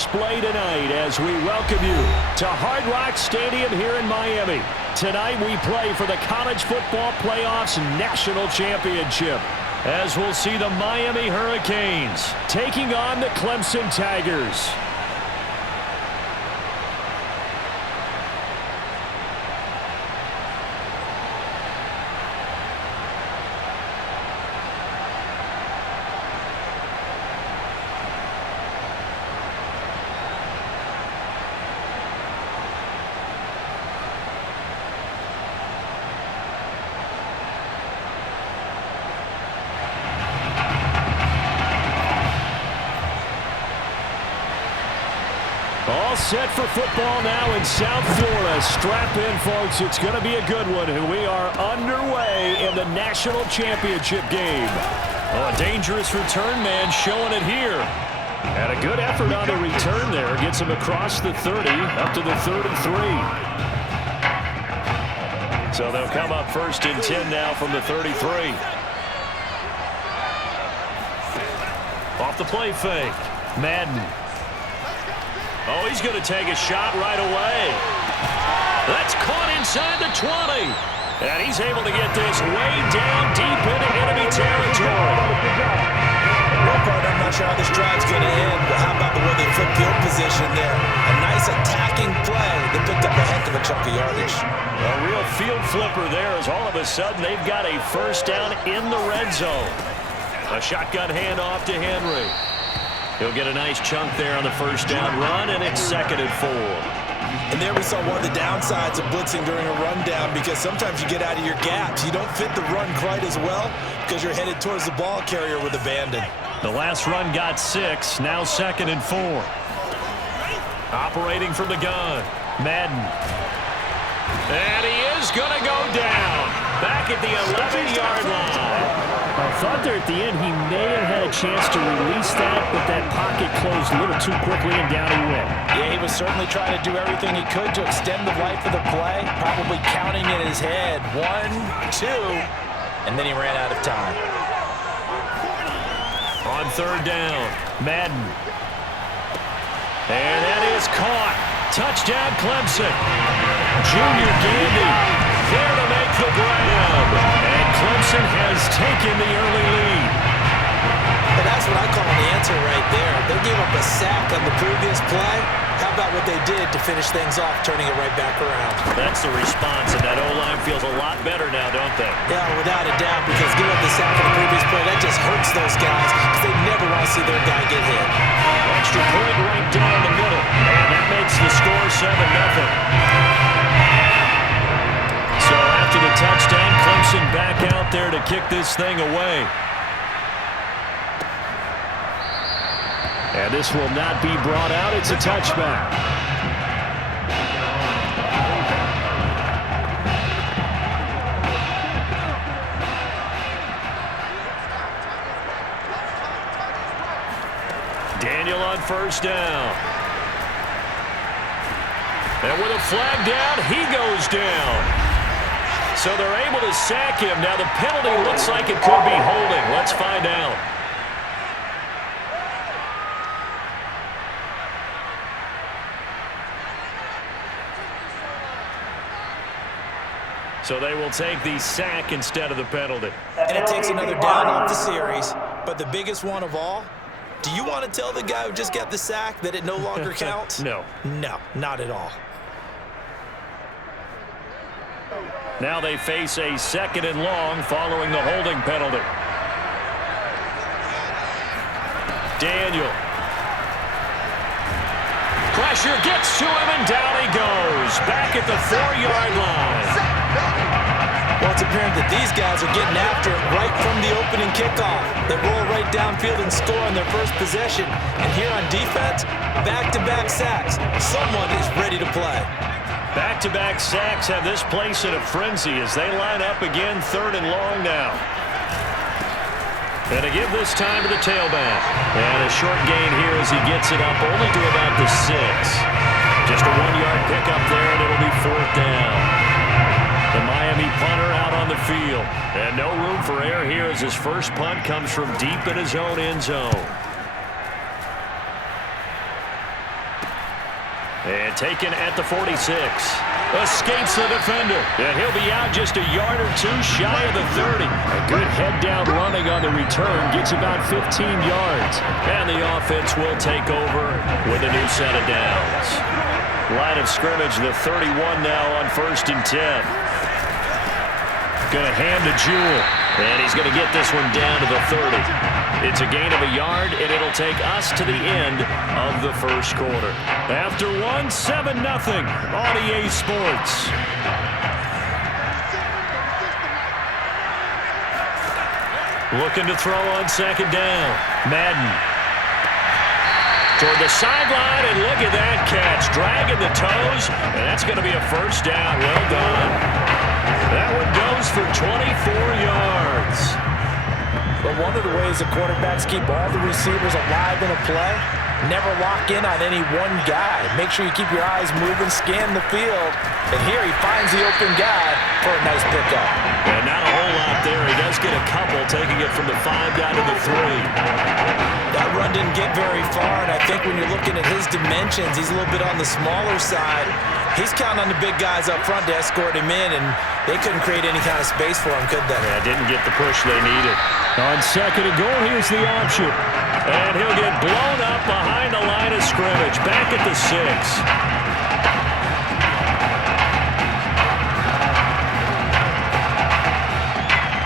display tonight as we welcome you to Hard Rock Stadium here in Miami. Tonight we play for the College Football Playoffs National Championship, as we'll see the Miami Hurricanes taking on the Clemson Tigers. All set for football now in South Florida. Strap in, folks. It's going to be a good one. We are underway in the national championship game. Oh, a dangerous return man showing it here. And a good effort on the return there. Gets him across the 30, up to the 33. So they'll come up first and 10 now from the 33. Off the play fake. Madden. Oh, he's going to take a shot right away. That's caught inside the 20. And he's able to get this way down deep into enemy territory. Well, part, I'm not sure how this drive's going to end, but how about the way they flip field position there? A nice attacking play that picked up a heck of a chunk of yardage. A real field flipper there, as all of a sudden they've got a first down in the red zone. A shotgun handoff to Henry. He'll get a nice chunk there on the first down run, and it's 2nd and 4. And there we saw one of the downsides of blitzing during a rundown, because sometimes you get out of your gaps. You don't fit the run quite as well because you're headed towards the ball carrier with abandon. The last run got 6, now 2nd and 4. Operating from the gun, Madden. And he is going to go down. Back at the 11-yard line. I thought there at the end he may have had a chance to release that, but that pocket closed a little too quickly and down he went. Yeah, he was certainly trying to do everything he could to extend the life of the play, probably counting in his head 1, 2, and then he ran out of time. On 3rd down, Madden. And that is caught. Touchdown, Clemson. Junior Gandy there to make the grab. And Clemson has taken the early lead. But that's what I call an answer right there. They gave up a sack on the previous play. How about what they did to finish things off, turning it right back around? That's the response, and that O-line feels a lot better now, don't they? Yeah, without a doubt, because giving up the sack on the previous play, that just hurts those guys because they never want to see their guy get hit. Extra point right down the middle, and that makes the score 7-0. So after the touchdown, Clemson back out there to kick this thing away. And this will not be brought out. It's a touchback. Daniel on first down. And with a flag down, he goes down. So they're able to sack him. Now the penalty looks like it could be holding. Let's find out. So they will take the sack instead of the penalty. And it takes another down off the series. But the biggest one of all, do you want to tell the guy who just got the sack that it no longer counts? No. No, not at all. Now they face a 2nd and long following the holding penalty. Daniel. Pressure gets to him, and down he goes. Back at the 4-yard line. Well, it's apparent that these guys are getting after it right from the opening kickoff. They roll right downfield and score on their first possession. And here on defense, back-to-back sacks. Someone is ready to play. Back-to-back sacks have this place in a frenzy as they line up again 3rd and long now. And to give this time to the tailback. And a short gain here as he gets it up only to about the 6. Just a 1-yard pickup there, and it'll be 4th down. The Miami punter out on the field. And no room for error here as his first punt comes from deep in his own end zone. And taken at the 46. Escapes the defender. And he'll be out just a yard or two shy of the 30. A good head-down running on the return. Gets about 15 yards. And the offense will take over with a new set of downs. Line of scrimmage, the 31 now on 1st and 10. Going to hand to Jewell. And he's going to get this one down to the 30. It's a gain of a yard, and it'll take us to the end of the first quarter. After one, 7-0 on EA Sports. Looking to throw on 2nd down. Madden. Toward the sideline, and look at that catch. Dragging the toes, and that's going to be a 1st down. Well done. That one goes for 24 yards. But one of the ways the quarterbacks keep all the receivers alive in a play, never lock in on any one guy. Make sure you keep your eyes moving, scan the field. And here he finds the open guy for a nice pickup. And not a whole lot there. He does get a couple, taking it from the 5 down to the 3. That run didn't get very far, and I think when you're looking at his dimensions, he's a little bit on the smaller side. He's counting on the big guys up front to escort him in, and they couldn't create any kind of space for him, could they? Yeah, didn't get the push they needed. On 2nd and goal, here's the option. And he'll get blown up behind the line of scrimmage. Back at the 6.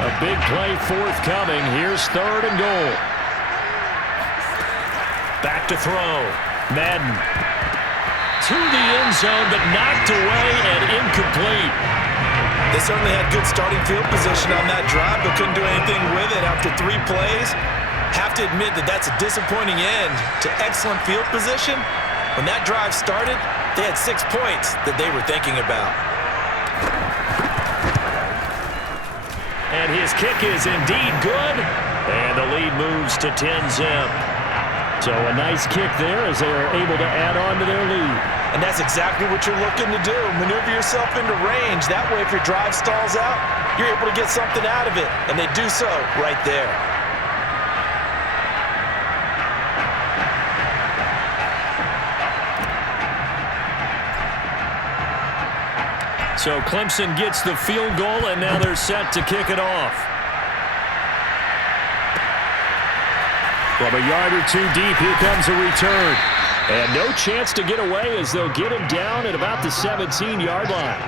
A big play forthcoming. Here's 3rd and goal. Back to throw. Madden. To the end zone, but knocked away and incomplete. They certainly had good starting field position on that drive, but couldn't do anything with it after 3 plays. Have to admit that that's a disappointing end to excellent field position. When that drive started, they had 6 points that they were thinking about. And his kick is indeed good. And the lead moves to 10-zip. So a nice kick there as they are able to add on to their lead. And that's exactly what you're looking to do. Maneuver yourself into range. That way, if your drive stalls out, you're able to get something out of it. And they do so right there. So Clemson gets the field goal, and now they're set to kick it off. From a yard or 2 deep, here comes a return. And no chance to get away as they'll get him down at about the 17-yard line.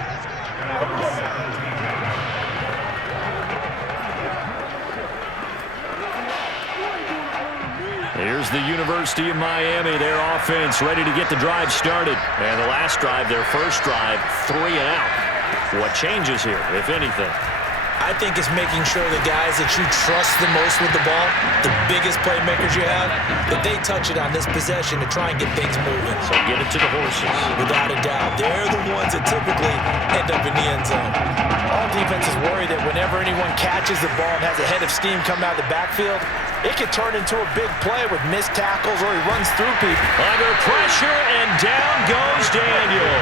Here's the University of Miami, their offense ready to get the drive started. And the last drive, their first drive, 3 and out. What changes here, if anything? I think it's making sure the guys that you trust the most with the ball, the biggest playmakers you have, that they touch it on this possession to try and get things moving. So get it to the horses. Without a doubt. They're the ones that typically end up in the end zone. All defenses worry that whenever anyone catches the ball and has a head of steam come out of the backfield, it could turn into a big play with missed tackles or he runs through people. Under pressure, and down goes Daniel.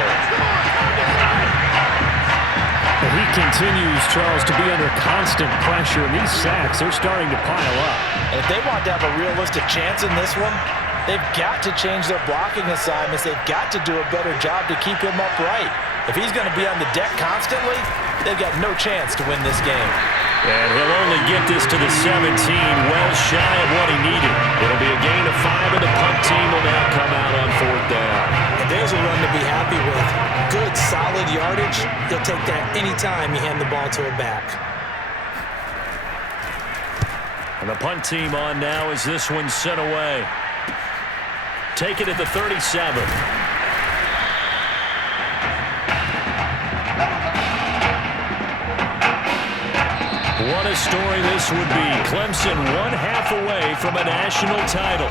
He continues, Charles, to be under constant pressure, and these sacks, they're starting to pile up. And if they want to have a realistic chance in this one, they've got to change their blocking assignments. They've got to do a better job to keep him upright. If he's going to be on the deck constantly, they've got no chance to win this game. And he'll only get this to the 17, well shy of what he needed. It'll be a gain of 5, and the punt team will now come out on 4th down. And there's a run to be happy with. Good, solid yardage. You'll take that anytime you hand the ball to a back. And the punt team on now as this one's sent away. Take it at the 37. What a story this would be. Clemson 1/2 away from a national title.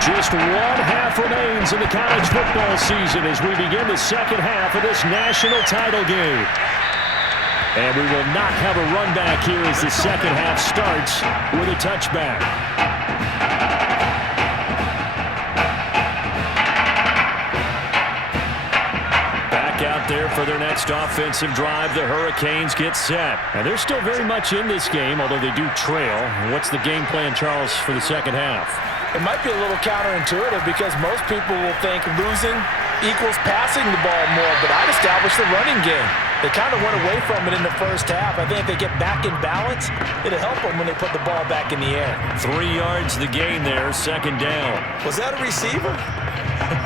Just 1/2 remains in the college football season as we begin the second half of this national title game. And we will not have a run back here as the second half starts with a touchback. Back back out there for their next offensive drive. The Hurricanes get set. And they're still very much in this game, although they do trail. What's the game plan, Charles, for the second half? It might be a little counterintuitive because most people will think losing equals passing the ball more, but I'd establish the running game. They kind of went away from it in the first half. I think if they get back in balance, it'll help them when they put the ball back in the air. 3 yards the gain there, second down. Was that a receiver?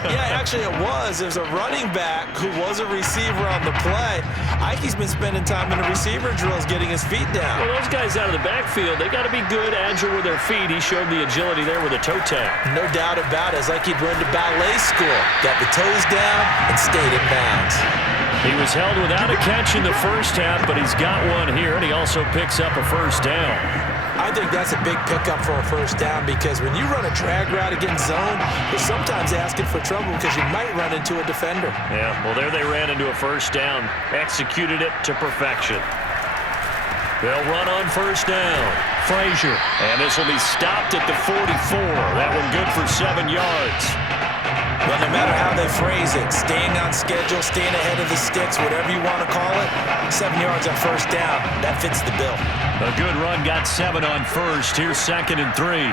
Yeah, actually it was. There's a running back who was a receiver on the play. Ikey's been spending time in the receiver drills getting his feet down. Well, those guys out of the backfield, they got to be good, agile with their feet. He showed the agility there with a toe tap. No doubt about it. It's like he'd run to ballet school. Got the toes down and stayed in bounds. He was held without a catch in the first half, but he's got one here, and he also picks up a first down. I think that's a big pickup for a first down because when you run a drag route against zone, you're sometimes asking for trouble because you might run into a defender. Yeah, well, there they ran into a first down. Executed it to perfection. They'll run on first down. Frazier. And this will be stopped at the 44. That one good for 7 yards. Well, no matter how they phrase it, staying on schedule, staying ahead of the sticks, whatever you want to call it, 7 yards on first down, that fits the bill. A good run, got 7 on first. Here's 2nd and 3.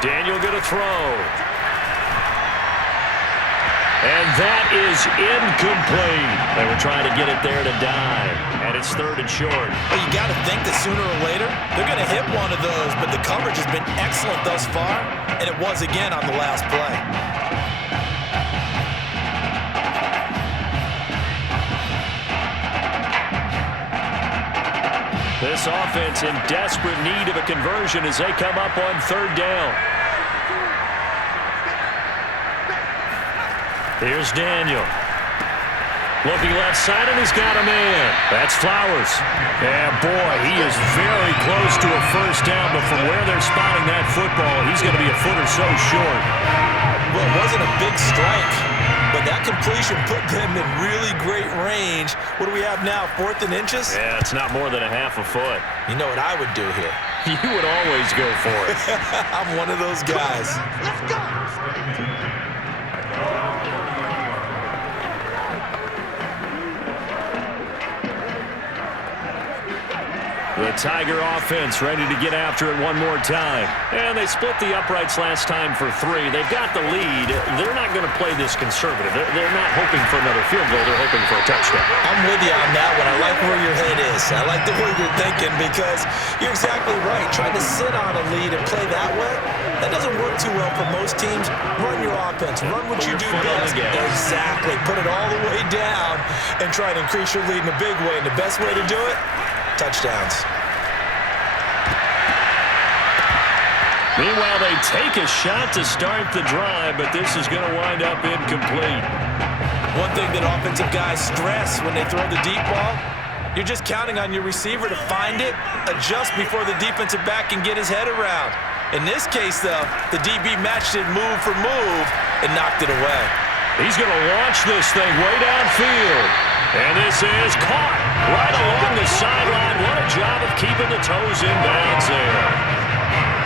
Daniel gonna throw. And that is incomplete. They were trying to get it there to die. And it's 3rd and short. Well, you got to think that sooner or later, they're going to hit one of those, but the coverage has been excellent thus far, and it was again on the last play. This offense in desperate need of a conversion as they come up on 3rd down. Here's Daniel. Looking left side, and he's got a man. That's Flowers. And, boy, he is very close to a first down, but from where they're spotting that football, he's going to be a foot or so short. Well, it wasn't a big strike, but that completion put them in really great range. What do we have now, 4th and inches? Yeah, it's not more than a half a foot. You know what I would do here? You would always go for it. I'm one of those guys. Let's go. The Tiger offense ready to get after it one more time. And they split the uprights last time for 3. They've got the lead. They're not going to play this conservative. They're not hoping for another field goal. They're hoping for a touchdown. I'm with you on that one. I like where your head is. I like the way you're thinking because you're exactly right. Trying to sit on a lead and play that way, that doesn't work too well for most teams. Run your offense. Run what you do best. Exactly. Put it all the way down and try to increase your lead in a big way. And the best way to do it, touchdowns. Meanwhile, they take a shot to start the drive, but this is going to wind up incomplete. One thing that offensive guys stress when they throw the deep ball, you're just counting on your receiver to find it, adjust before the defensive back can get his head around. In this case, though, the DB matched it move for move and knocked it away. He's going to launch this thing way downfield. And this is caught right along the sideline. What a job of keeping the toes in bounds there.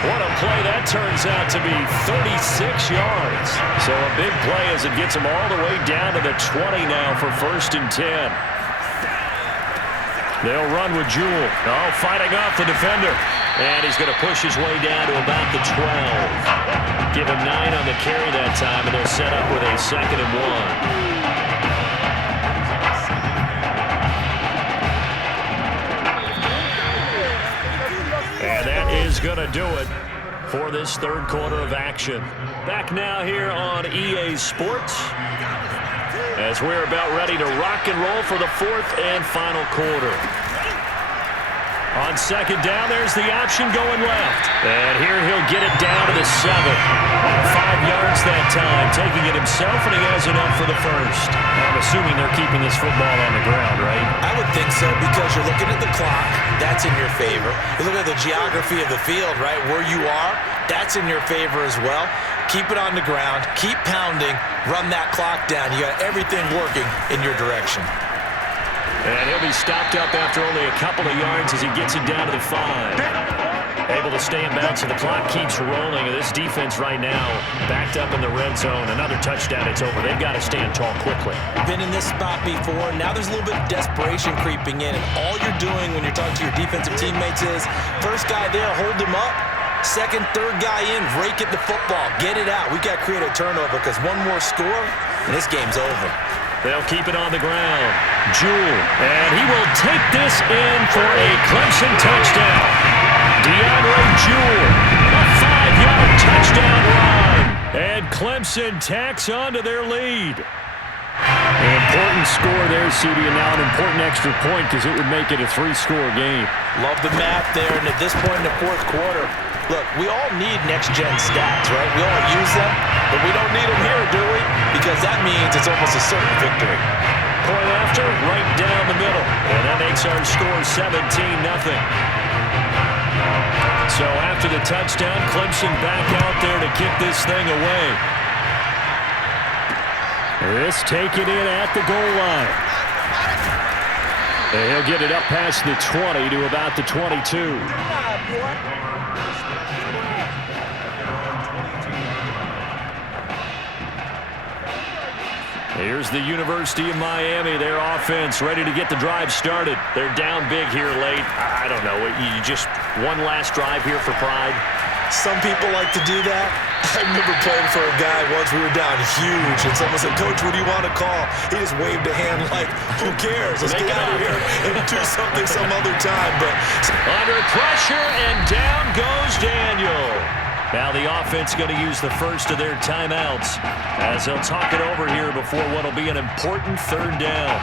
What a play that turns out to be, 36 yards. So a big play as it gets them all the way down to the 20 now for 1st and 10. They'll run with Jewell. Oh, fighting off the defender. And he's going to push his way down to about the 12. Give him 9 on the carry that time, and they'll set up with a 2nd and 1. And that is going to do it for this 3rd quarter of action. Back now here on EA Sports as we're about ready to rock and roll for the 4th and final quarter. On 2nd down, there's the option going left. And here he'll get it down to the 7. 5 yards that time, taking it himself, and he has enough for the first. I'm assuming they're keeping this football on the ground, right? I would think so because you're looking at the clock. That's in your favor. You look at the geography of the field, right? Where you are, that's in your favor as well. Keep it on the ground. Keep pounding. Run that clock down. You got everything working in your direction. And he'll be stopped up after only a couple of yards as he gets it down to the 5. Able to stay in bounds, so the clock keeps rolling. And this defense right now backed up in the red zone. Another touchdown, it's over. They've got to stand tall quickly. Been in this spot before. Now there's a little bit of desperation creeping in. And all you're doing when you're talking to your defensive teammates is, first guy there, hold him up. Second, third guy in, rake at the football. Get it out. We got to create a turnover because one more score, and this game's over. They'll keep it on the ground. Jewell, and he will take this in for a Clemson touchdown. DeAndre Jewell, a 5-yard touchdown run. And Clemson tacks onto their lead. An important score there, CD, and now an important extra point because it would make it a 3-score game. Love the math there, and at this point in the fourth quarter, look, we all need next-gen stats, right? We all use them, but we don't need them here, do we? Because that means it's almost a certain victory. Point after, right down the middle. And that makes our score 17-0. So after the touchdown, Clemson back out there to kick this thing away. This taken in at the goal line. And he'll get it up past the 20 to about the 22. Here's the University of Miami, their offense ready to get the drive started. They're down big here late. I don't know. You just one last drive here for pride? Some people like to do that. I remember playing for a guy once. We were down huge, and someone said, "Coach, what do you want to call?" He just waved a hand like, "Who cares? Let's get out of here and do something some other time." But under pressure, and down goes Daniel. Now the offense going to use the first of their timeouts as they'll talk it over here before what will be an important third down.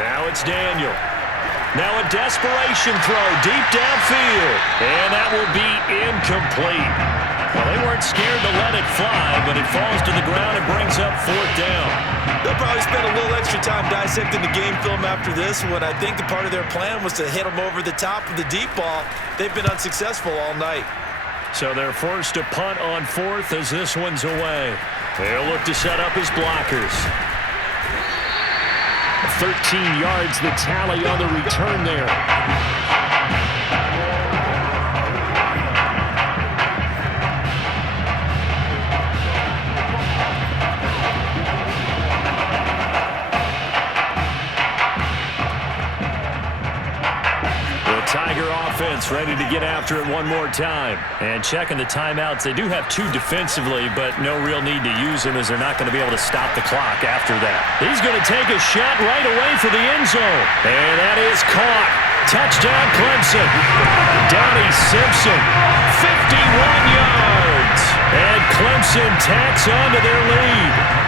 Now it's Daniel. Now a desperation throw deep downfield, and that will be incomplete. Well, they weren't scared to let it fly, but it falls to the ground and brings up fourth down. They'll probably spend a little extra time dissecting the game film after this one. I think the part of their plan was to hit them over the top of the deep ball. They've been unsuccessful all night. So they're forced to punt on fourth as this one's away. They'll look to set up his blockers. 13 yards, the tally on the return there. Tiger offense ready to get after it one more time. And checking the timeouts. They do have two defensively, but no real need to use them as they're not going to be able to stop the clock after that. He's going to take a shot right away for the end zone. And that is caught. Touchdown Clemson. Donnie Simpson, 51 yards. And Clemson tacks onto their lead.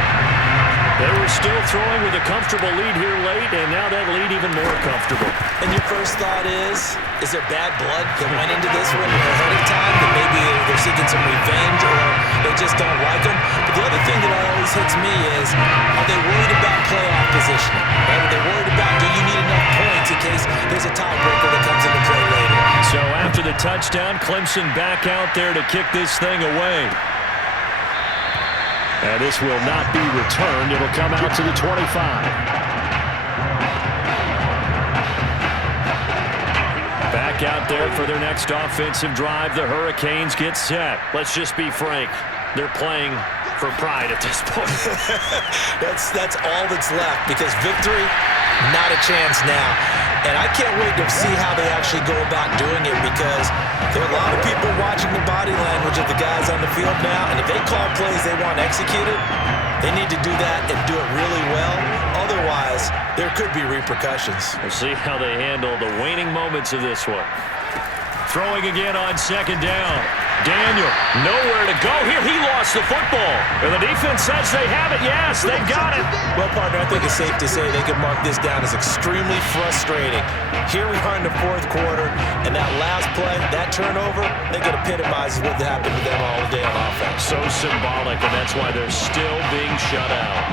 They were still throwing with a comfortable lead here late, and now that lead even more comfortable. And your first thought is there bad blood that went into this one ahead of time? That maybe they're seeking some revenge or they just don't like them? But the other thing that always hits me is, are they worried about playoff positioning? Right? Are they worried about, do you need enough points in case there's a tiebreaker that comes into play later? So after the touchdown, Clemson back out there to kick this thing away. And this will not be returned. It'll come out to the 25. Back out there for their next offensive drive. The Hurricanes get set. Let's just be frank. They're playing for pride at this point. That's all that's left, because victory, not a chance now. And I can't wait to see how they actually go about doing it, because there are a lot of people watching the body language of the guys on the field now, and if they call plays they want executed, they need to do that and do it really well. Otherwise, there could be repercussions. We'll see how they handle the waning moments of this one. Throwing again on second down. Daniel, nowhere to go here. He lost the football. And the defense says they have it. Yes, they've got it. Well, partner, I think it's safe to say they can mark this down as extremely frustrating. Here we are in the fourth quarter, and that last play, that turnover, I think it epitomizes what happened to them all day on offense. So symbolic, and that's why they're still being shut out.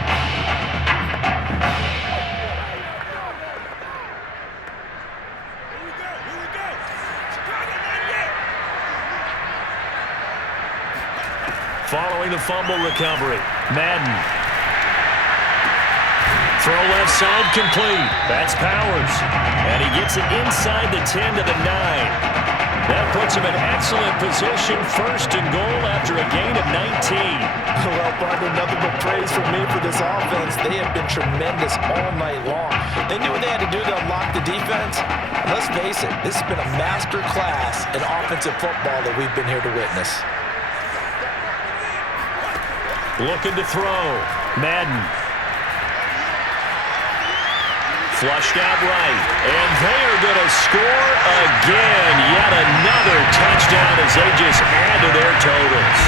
Following the fumble recovery, Madden throw left side complete. That's Powers. And he gets it inside the 10 to the 9. That puts him in excellent position, first and goal after a gain of 19. Well, partner, nothing but praise from me for this offense. They have been tremendous all night long. They knew what they had to do to unlock the defense. And let's face it, this has been a master class in offensive football that we've been here to witness. Looking to throw. Madden. Flushed out right. And they are going to score again. Yet another touchdown as they just add to their totals.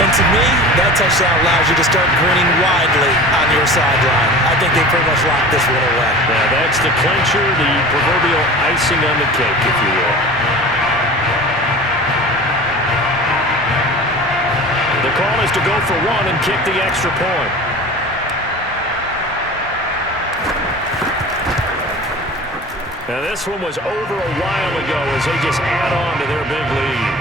And to me, that touchdown allows you to start grinning widely on your sideline. I think they pretty much locked this one away. Yeah, that's the clincher, the proverbial icing on the cake, if you will. The call is to go for one and kick the extra point. Now this one was over a while ago as they just add on to their big lead.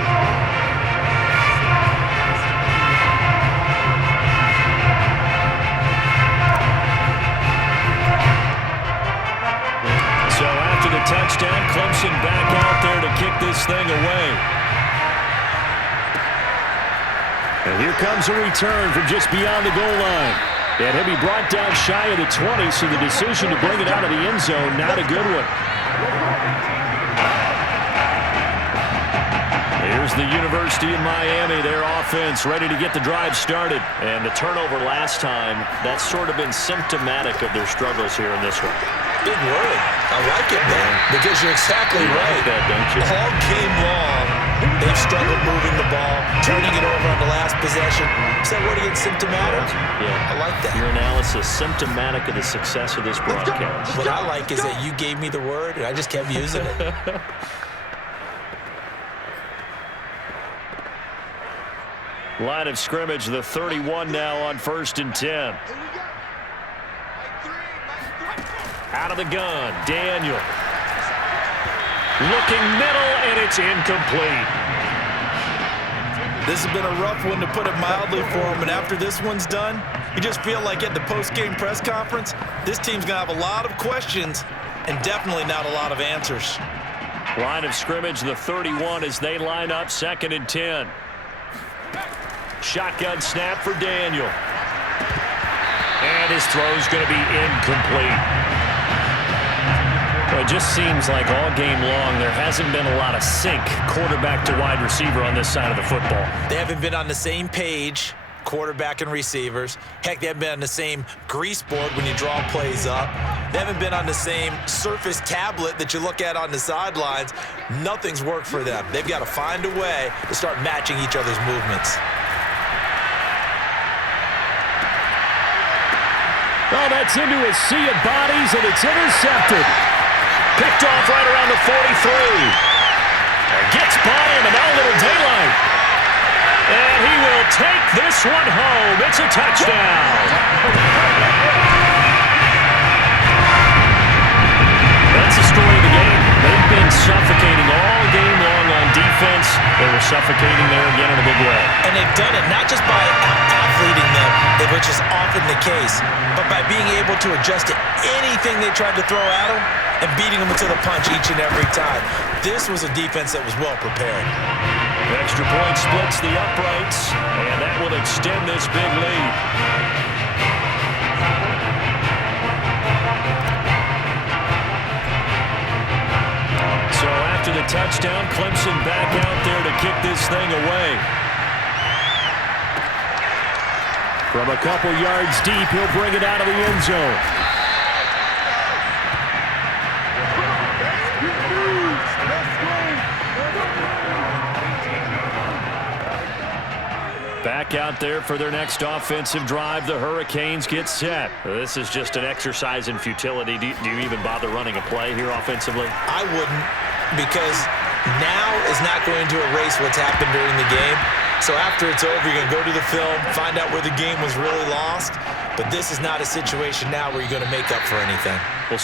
So after the touchdown, Clemson back out there to kick this thing away. And here comes a return from just beyond the goal line. And he'll be brought down shy of the 20, so the decision to bring it out of the end zone, not a good one. Here's the University of Miami, their offense ready to get the drive started. And the turnover last time, that's sort of been symptomatic of their struggles here in this one. Big word. I like it, man, because you're exactly right. Like that, don't you? All game long, they've struggled moving the ball, turning it over on the last possession. Is that word again, symptomatic? Yeah. I like that. Your analysis, symptomatic of the success of this broadcast. What I like is that you gave me the word, and I just kept using it. Line of scrimmage, the 31 now on 1st and 10. Out of the gun, Daniel. Looking middle, and it's incomplete. This has been a rough one, to put it mildly, for him, and after this one's done, you just feel like at the post-game press conference, this team's going to have a lot of questions and definitely not a lot of answers. Line of scrimmage, the 31 as they line up, 2nd and 10. Shotgun snap for Daniel. And his throw's going to be incomplete. Well, it just seems like all game long there hasn't been a lot of sync quarterback to wide receiver on this side of the football. They haven't been on the same page, quarterback and receivers. Heck, they haven't been on the same grease board when you draw plays up. They haven't been on the same Surface tablet that you look at on the sidelines. Nothing's worked for them. They've got to find a way to start matching each other's movements. Oh, that's into a sea of bodies, and it's intercepted. Picked off right around the 43. Gets by him, and now a little daylight. And he will take this one home. It's a touchdown. That's the story of the game. They've been suffocating all game long on defense. They were suffocating there again in a big way. And they've done it not just by out-athleting them, which is often the case, but by being able to adjust to anything they tried to throw at them and beating them to the punch each and every time. This was a defense that was well prepared. Extra point splits the uprights, and that will extend this big lead. So after the touchdown, Clemson back out there to kick this thing away. From a couple yards deep, he'll bring it out of the end zone. Back out there for their next offensive drive. The Hurricanes get set. This is just an exercise in futility. Do you even bother running a play here offensively? I wouldn't, because now is not going to erase what's happened during the game. So after it's over, you're going to go to the film, find out where the game was really lost. But this is not a situation now where you're going to make up for anything. Well,